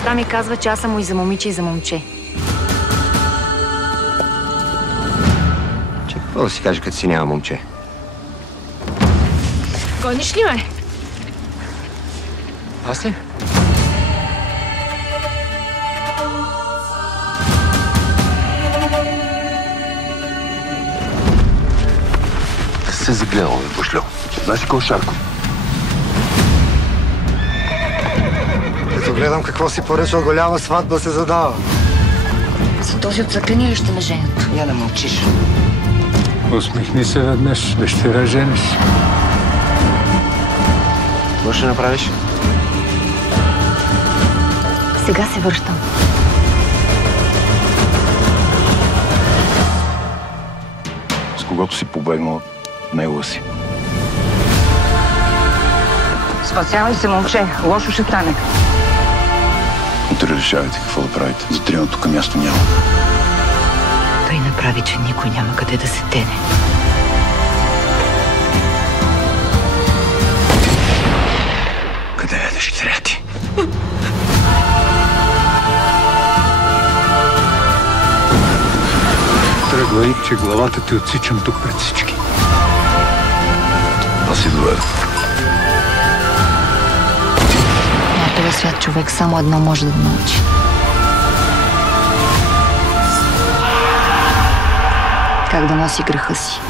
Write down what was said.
Баща ми казва, че аз съм му и за момиче, и за момче. Че какво да си каже, като си няма момче? Гониш ли ме? Аз ли? Се загледал, бе, пошлю. Знаеш ли кой е Шарко? Като гледам какво си поръчал, голяма сватба се задава. За този отцъкани ли ще ме женят? Я не мълчиш. Усмихни се веднъж, дъщеря жениш. Какво ще направиш? Сега се връщам. С когото си побегнал, него си. Спасявай се, момче. Лошо ще стане. Утре решавайте какво да правите. За трима тук място няма. Той направи, че никой няма къде да се тене. Къде е дъщеря ти? Тръгвай, че главата ти отсичам тук пред всички. Аз си доведох. На този свят човек само едно може да научи. Как да носи греха си.